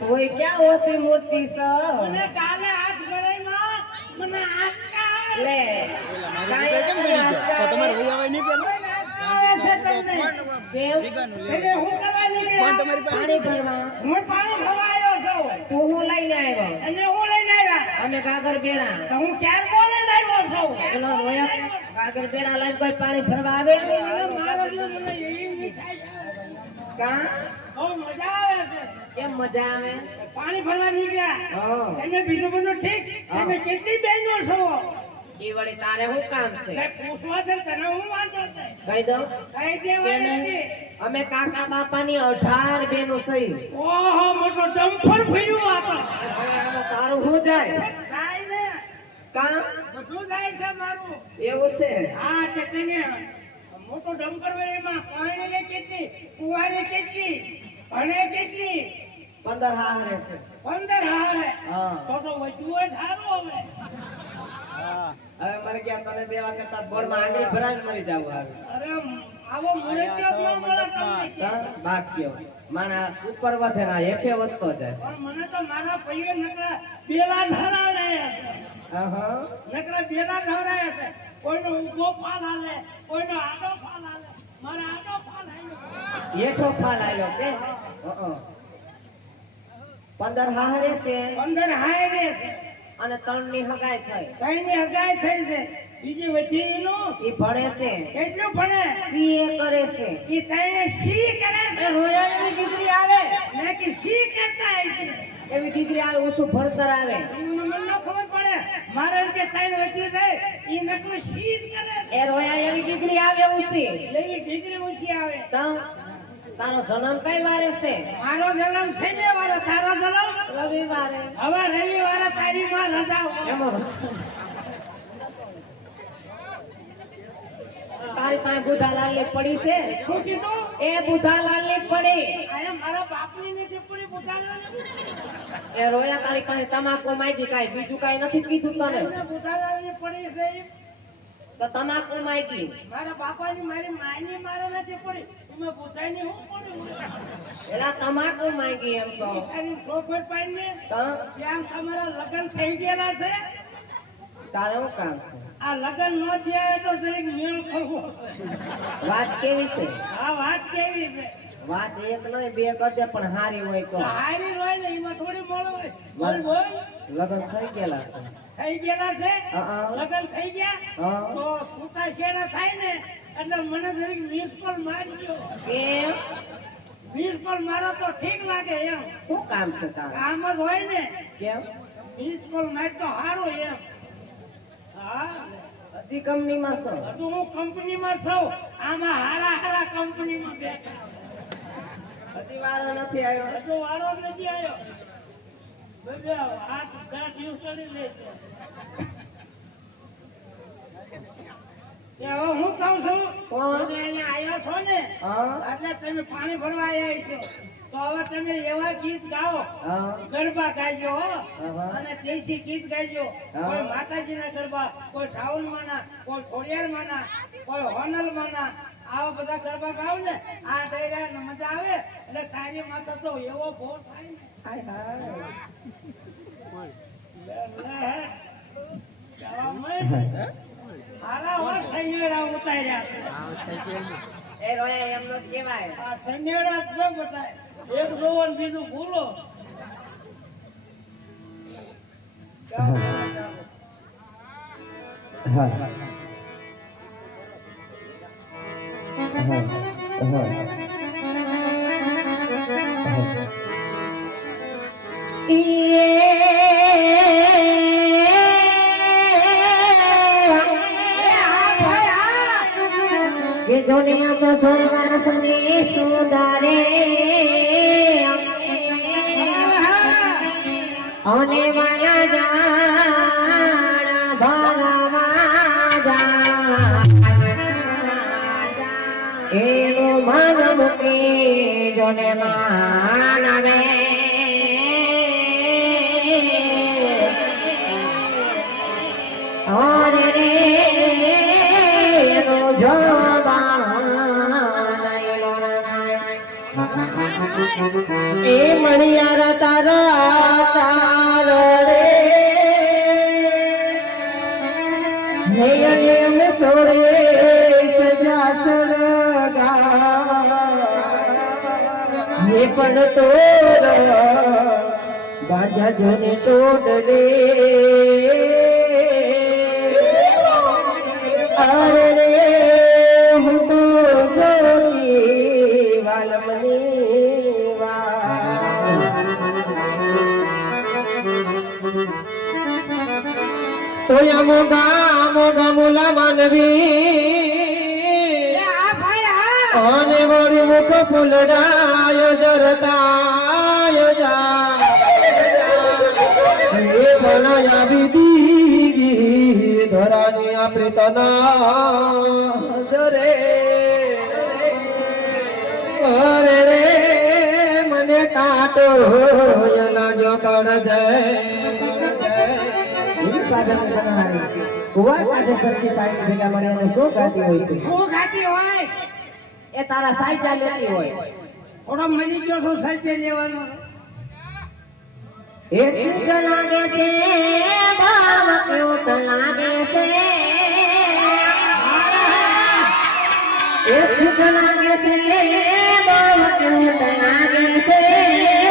તોય ક્યાં ઓછી મૂર્તિ છે? મને કાલે હાથ ભરાઈમાં મને આંચકા આવે. લે કેમ તો તમારે નહીં પેલા? પાણી ભરવા. હું પાણી ભરવા આવ્યો છું. તું હું લઈને આવ્યો. અને હું લઈને આવ્યા. અમે કાગર બેડા. તો હું ક્યાં કોને આવ્યો છું? પેલો રોયા. કાગર બેડા લઈને કોઈ પાણી ભરવા આવે? મને મારો મને એવી મીઠાઈ કા? બહુ મજા આવે છે. કેમ મજા આવે? પાણી ભરવા નીકળ્યા. તમે બીજું બધું ઠીક? તમે કેટલી બહેનો છો? એ વળી તારે શું કામ છે? પૂછવા છે તને હું વાંધો છે? કહી દઉં? કઈ દેવાય અમે કાકા બાપાની અઢાર બેનો સહી. ઓહો મોટો ડમ્ફર ફર્યું આ તો. તારું શું જાય? થાય ને. કામ બધું થાય છે મારું. એવું છે? હા કે તમે મોટો ડમ્પર વેરીમાં પાણીને કેટલી? કુવારી કેટલી? ભણે કેટલી? પંદર હારે છે. પંદર હારે? હા. તો તો વધુ હોય સારું હવે. હવે મારે ક્યાં તને દેવા કરતા બોર્ડમાં આંગળી ભરાઈને મરી જાવ આવે અરે આવો મને જ ન મળે તમને કા? બાકીઓ માણા ઉપર વધે ના હેઠે વધતો જાય પણ મને તો મારા પૈયે નકરા બેલા ધરાવે આહા. નકરા બેલા ધરાવે છે. કોઈનો ઊભો ફાલ હાલે કોઈનો આડો ફાલ હાલે. મારા આડો ફાલ હાલ્યો. હેઠો ફાલ આવ્યો કે. પંદર હારે છે. પંદર હારે છે. અને ત્રણની હગાઈ થઈ. ત્રણની હગાઈ થઈ છે. બીજી વધી એનું એ ભણે છે. કેટલું ભણે? સી એ કરે છે. એ ત્રણે સી કરે એ રોયલની દીકરી આવે. ને કે સી કરતા છે. એવી દીકરી આવે ઓછું ભણતર આવે. એનું મને ખબર પડે. મારે કે ત્રણ વધી જાય એ નકરું સી કરે. એ રોયા એવી દીકરી આવે ઓછી. એવી ડિગ્રી ઊંચી આવે. તો તારો જન્મ કઈ વારે છે? મારો જન્મ શનિવારે તારો જન્મ રવિવારે. હવે રવિવારે તારી માં રજા તારી પાસે બુધાલાલની પડી છે? શું કીધું? એ બુધાલાલની પડી. અરે મારા બાપની નથી પૂરી બુધાલાલ એ રોયા તારી પાસે તમાકુ માંગી કાઈ બીજું કાંઈ નથી કીધું તને. બુધાલાલની પડી છે તો તમાકુ માંગી મારા બાપાની મારી માયની મારે નથી પડી તમે પોતાની હું પડી? એલા તમાકુ માંગી એમ તો તારી પ્રોફિટ પાડીને તો? ત્યાં તમારા લગ્ન થઈ ગયેલા છે? તારે કામ છે? આ લગન ન થયા તો જરીક મેળ કરવો વાત કેવી છે? આ વાત કેવી છે? વાત એક નહીં બે કરજે પણ હારી હોય તો. હારી હોય ને એમાં થોડી મોડો હોય. બોલ બોલ લગન થઈ ગયેલા છે. થઈ ગયેલા છે? લગન થઈ ગયા? તો સુતા શેડા થાય ને એટલે મને જરીક મિસ કોલ મારજો. કેમ? મિસ કોલ મારો તો ઠીક લાગે એમ. શું કામ છે તારે? કામ જ હોય ને. કેમ? મિસ કોલ માર તો હારો એમ. હા. હજી કંપનીમાં છો? હજુ હું કંપનીમાં છું. આમાં હારા હારા કંપનીમાં બેઠા. હજી વારો નથી આવ્યો. હજુ વારો નથી આવ્યો. હું કઉ છું? આવ્યા છો ને એટલે તમે પાણી ભરવા આવ્યા છો. તો હવે તમે એવા ગીત ગાઓ. ગરબા ગાઈજો હો. અને દેશી ગીત ગાઈજો કોઈ કોઈ માતાજીના ગરબા કોઈ સાવલ માના કોઈ ખોડિયાર માના કોઈ હોનલ માના આવા બધા ગરબા ગાવ ને આ ડાયરા ને મજા આવે. એટલે તારી માતા તો એવો ભોર થાય ને. હાય હાય. હે. હારા હો ઉતાર્યા. એ રોયા એમ નો આ સૈયરા જ બતાય. એક જોવો ને બીજું ભૂલો. ગાઓ, ગાઓ, ગાઓ. કે જોને તો સોરવાર સને સુધારે અને મારા જાણ ભરવા એવું મન મૂકી જોને માનવે. એ મણિયારા તારા એ પણ તો ગાજા જને તો ડરે અરે રે, હું તો જોઈ વાલમની વા ઓયા મોગા મોગા મુલા માનવી. અને વળી મુખ ફૂલડાય જરતાય જા. એ બનાયા વિધી ધરાની આપણે જરે અરે રે મને કાટો જો કણ ભેગા મળે શું ગાતી હોય છે? શું ગાતી હોય? એ તારા સાચા લેવાની હોય. થોડો મરી ગયો છો સાચે લેવાનો. એ શીશ લાગે છે ભાવ ક્યુટ લાગે છે. એ શીશ લાગે છે ભાવ ક્યુટ લાગે છે.